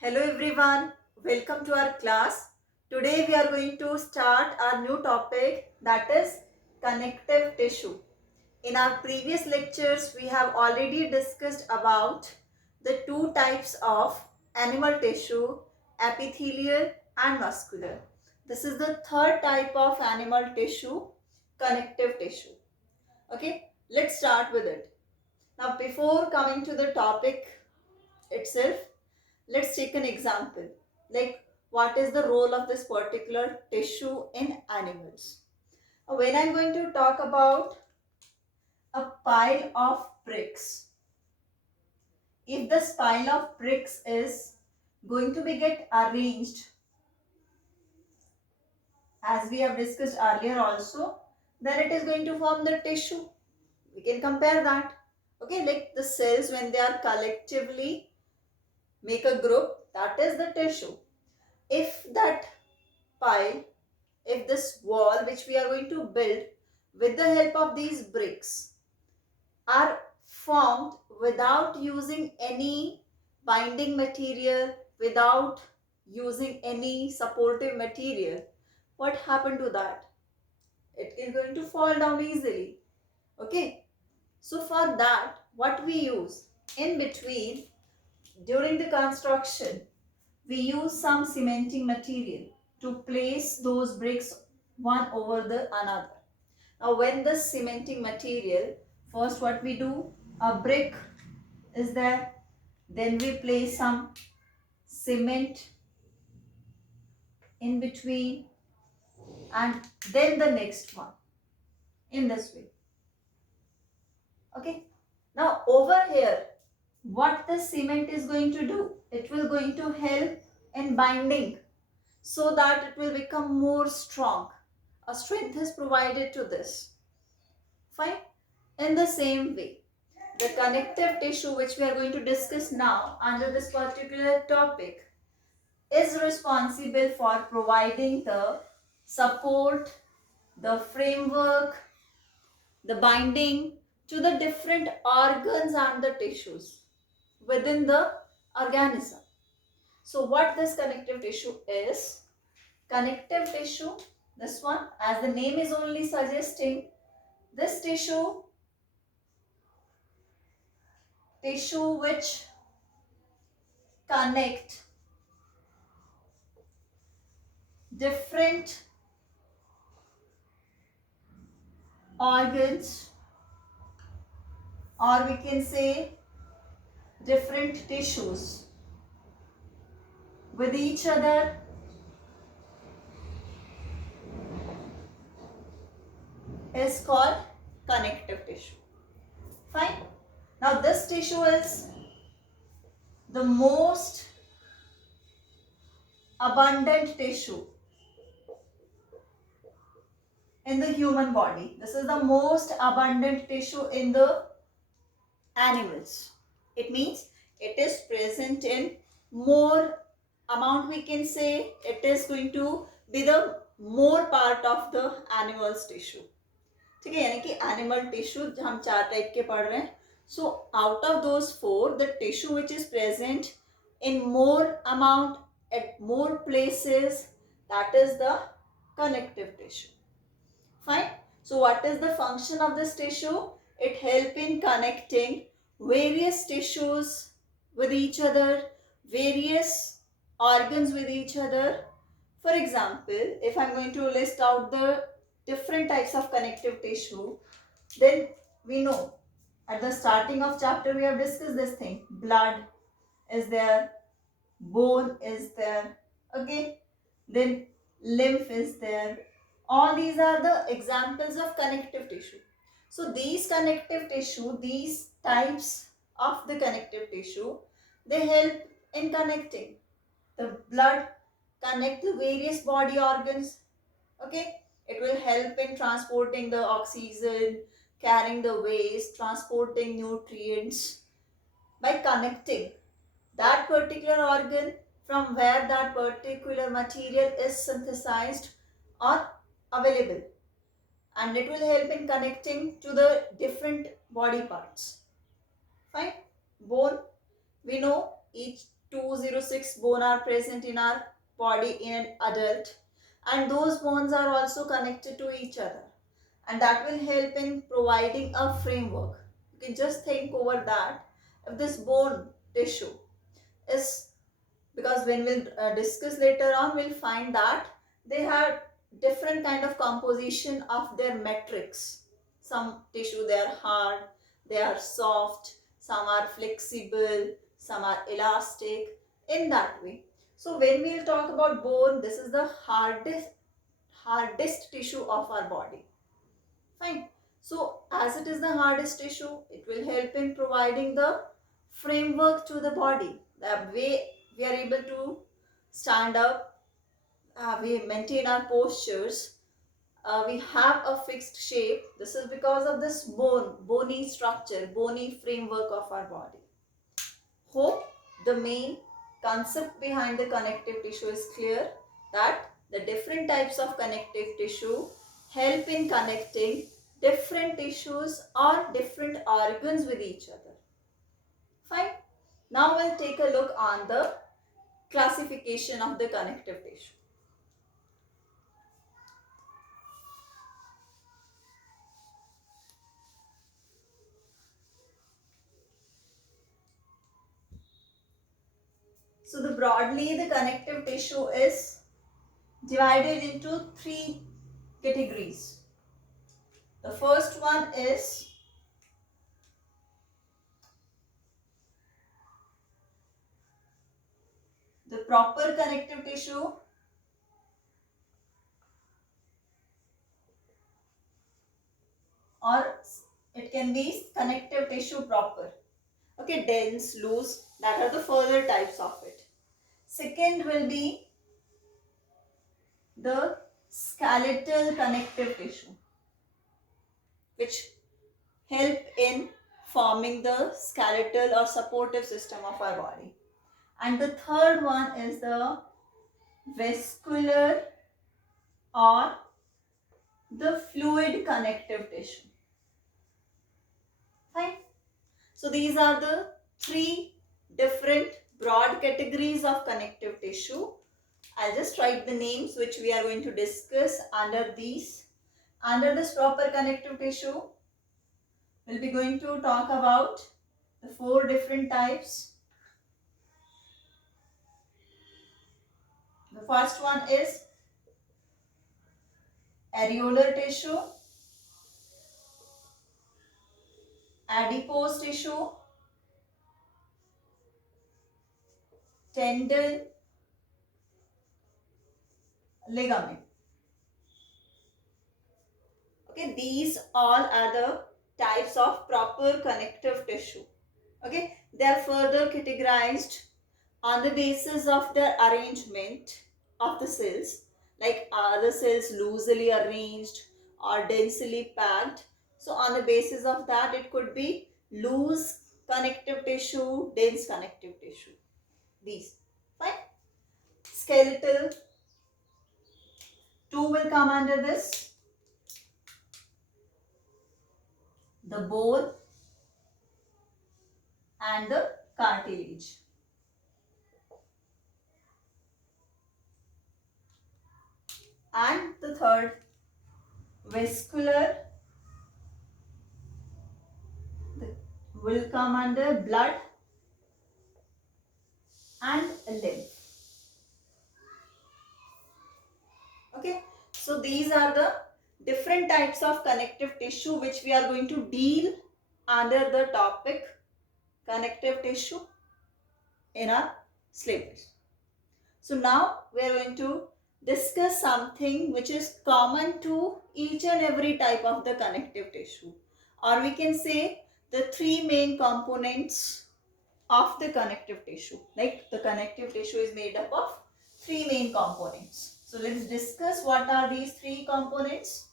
Hello everyone, welcome to our class. Today we are going to start our new topic, that is connective tissue. In our previous lectures we have already discussed about the two types of animal tissue, epithelial and muscular. This is the third type of animal tissue, connective tissue. Okay, let's start with it. Now before coming to the topic itself, let's take an example, like what is the role of this particular tissue in animals. When I'm going to talk about a pile of bricks, if this pile of bricks is going to be get arranged as we have discussed earlier also, then it is going to form the tissue. We can compare that. Okay, like the cells, when they are collectively make a group, that is the tissue. If that pile, if this wall which we are going to build with the help of these bricks are formed without using any binding material, without using any supportive material, what happened to that? It is going to fall down easily. Okay, so for that what we use in between, during the construction, we use some cementing material to place those bricks one over the another. Now when the cementing material, first what we do, a brick is there, then we place some cement in between, and then the next one, in this way. Okay, now over here what the cement is going to do, it will going to help in binding so that it will become more strong. A strength is provided to this. Fine. In the same way, the connective tissue which we are going to discuss now under this particular topic is responsible for providing the support, the framework, the binding to the different organs and the tissues within the organism. So what this connective tissue is? Connective tissue, this one, as the name is only suggesting, this tissue which connect different organs, or we can say different tissues with each other, is called connective tissue. Fine. Now this tissue is the most abundant tissue in the human body. This is the most abundant tissue in the animals. It means it is present in more amount, we can say it is going to be the more part of the animal's tissue. ठीक है, यानी कि animal tissue हम चार type के पढ़ रहे हैं. So out of those four, the tissue which is present in more amount at more places, that is the connective tissue. Fine. So what is the function of this tissue? It helps in connecting various tissues with each other, various organs with each other. For example, if I'm going to list out the different types of connective tissue, then we know at the starting of chapter we have discussed this thing. Blood is there, bone is there, okay, then lymph is there. All these are the examples of connective tissue. So these connective tissue, these types of the connective tissue, they help in connecting the blood, connect the various body organs. Okay, it will help in transporting the oxygen, carrying the waste, transporting nutrients by connecting that particular organ from where that particular material is synthesized or available, and it will help in connecting to the different body parts. Fine. Bone, we know each 206 bone are present in our body in an adult, and those bones are also connected to each other, and that will help in providing a framework. You can just think over that. If this bone tissue is, because when we'll discuss later on, we'll find that they have different kind of composition of their matrix. Some tissue, they are hard, they are soft, some are flexible, some are elastic, in that way. So when we'll talk about bone, this is the hardest tissue of our body. Fine. So as it is the hardest tissue, it will help in providing the framework to the body. The way we are able to stand up, we maintain our postures, we have a fixed shape. This is because of this bony structure, bony framework of our body. Hope the main concept behind the connective tissue is clear, that the different types of connective tissue help in connecting different tissues or different organs with each other. Fine. Now we'll take a look on the classification of the connective tissue. So broadly the connective tissue is divided into three categories. The first one is the proper connective tissue, or it can be connective tissue proper. Okay, dense, loose, that are the further types of it. Second will be the skeletal connective tissue, which help in forming the skeletal or supportive system of our body. And the third one is the vascular or the fluid connective tissue. Fine. So these are the three different broad categories of connective tissue. I'll just write the names which we are going to discuss under these. Under this proper connective tissue, we'll be going to talk about the four different types. The first one is areolar tissue, adipose tissue, tendon, ligament. Okay, these all are the types of proper connective tissue. Okay, they are further categorized on the basis of their arrangement of the cells, like are the cells loosely arranged or densely packed. So on the basis of that, it could be loose connective tissue, dense connective tissue. These. Fine. Skeletal. Two will come under this. The bone and the cartilage. And the third, vascular, will come under blood and lymph. Okay, so these are the different types of connective tissue which we are going to deal under the topic connective tissue in our syllabus. So now we are going to discuss something which is common to each and every type of the connective tissue, or we can say the three main components of the connective tissue. Like the connective tissue is made up of three main components. So let's discuss what are these three components.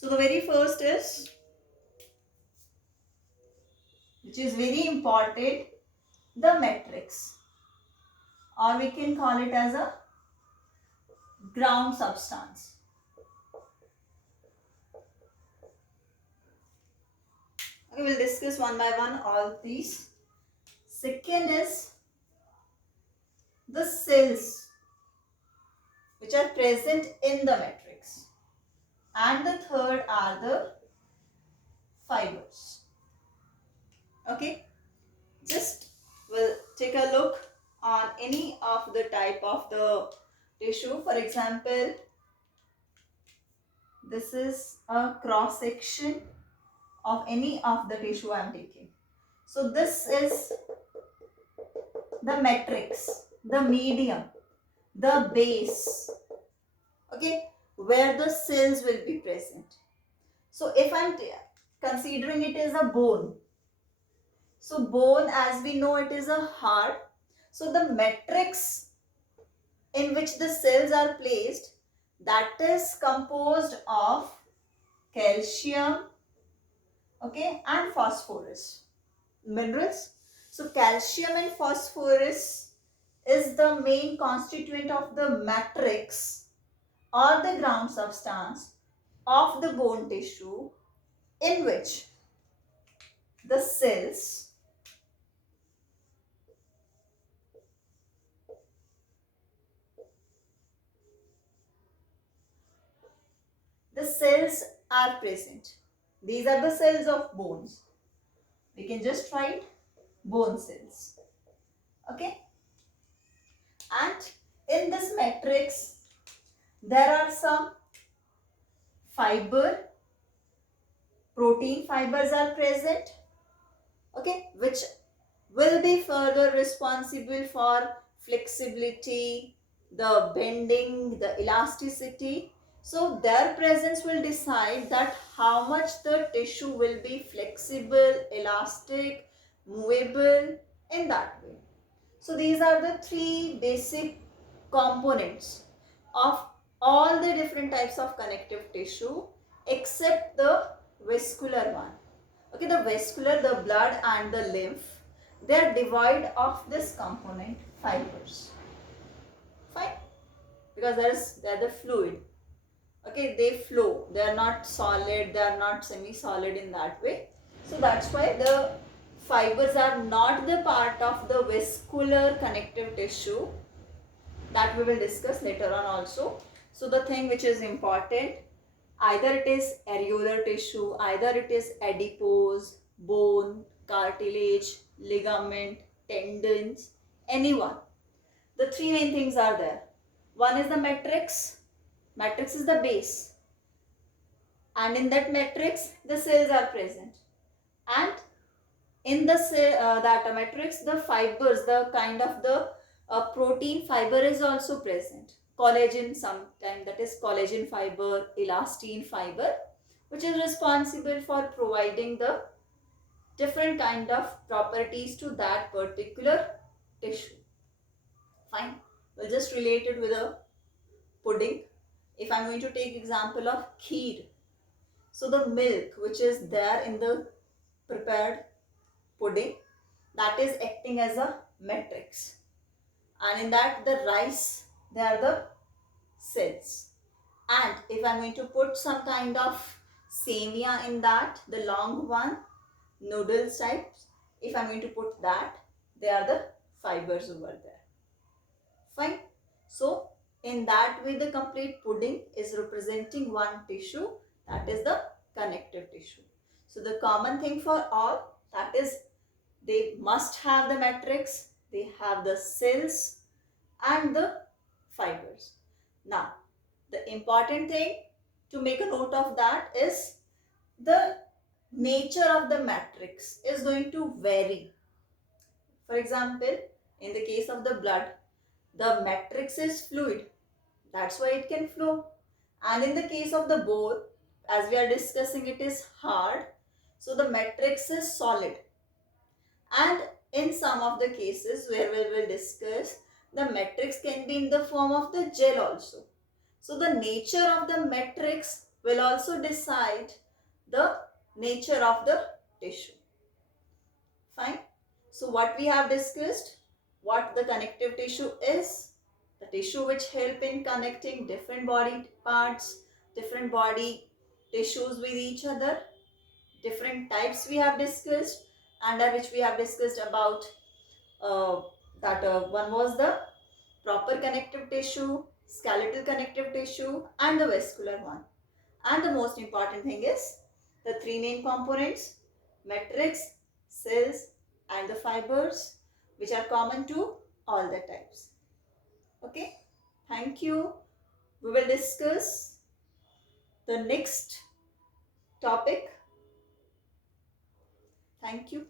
So the very first is, which is very important, the matrix, or we can call it as a ground substance. We will discuss one by one all these. Second is the cells which are present in the matrix. And the third are the fibers. Okay, just we'll take a look on any of the type of the tissue. For example, this is a cross section of any of the tissue I am taking. So this is the matrix, the medium, the base, okay, where the cells will be present. So if I'm considering it as a bone, so bone, as we know, it is a hard. So the matrix in which the cells are placed, that is composed of calcium, okay, and phosphorus minerals. So calcium and phosphorus is the main constituent of the matrix or the ground substance of the bone tissue, in which the cells are present. These are the cells of bones. We can just write bone cells. Okay. And in this matrix, there are some protein fibers are present. Okay, which will be further responsible for flexibility, the bending, the elasticity. So their presence will decide that how much the tissue will be flexible, elastic, movable, in that way. So these are the three basic components of all the different types of connective tissue except the vascular one. Okay, the vascular, the blood and the lymph, they are devoid of this component, fibers. Fine, because they are the fluid. Okay, they flow. They are not solid. They are not semi-solid in that way. So that's why the fibers are not the part of the vascular connective tissue, that we will discuss later on also. So the thing which is important, either it is areolar tissue, either it is adipose, bone, cartilage, ligament, tendons, any one. The three main things are there. One is the matrix. Matrix is the base. And in that matrix, the cells are present. And in the that matrix, the fibers, the kind of the protein fiber is also present. Collagen, sometimes that is collagen fiber, elastin fiber, which is responsible for providing the different kind of properties to that particular tissue. Fine. We'll just relate it with a pudding. If I'm going to take example of kheer, so the milk which is there in the prepared pudding, that is acting as a matrix, and in that the rice, they are the cells. And if I'm going to put some kind of semia in that, the long one, noodles types, if I'm going to put that, they are the fibers over there. Fine. So in that way, the complete pudding is representing one tissue, that is the connective tissue. So the common thing for all, that is, they must have the matrix, they have the cells and the fibers. Now, the important thing to make a note of that is the nature of the matrix is going to vary. For example, in the case of the blood, the matrix is fluid. That's why it can flow. And in the case of the bone, as we are discussing, it is hard. So the matrix is solid. And in some of the cases where we will discuss, the matrix can be in the form of the gel also. So the nature of the matrix will also decide the nature of the tissue. Fine. So what we have discussed, what the connective tissue is, the tissue which help in connecting different body parts, different body tissues with each other, different types we have discussed, under which we have discussed about uh, that one was the proper connective tissue, skeletal connective tissue, and the vascular one. And the most important thing is the three main components, matrix, cells, and the fibers, which are common to all the types. Okay, thank you. We will discuss the next topic. Thank you.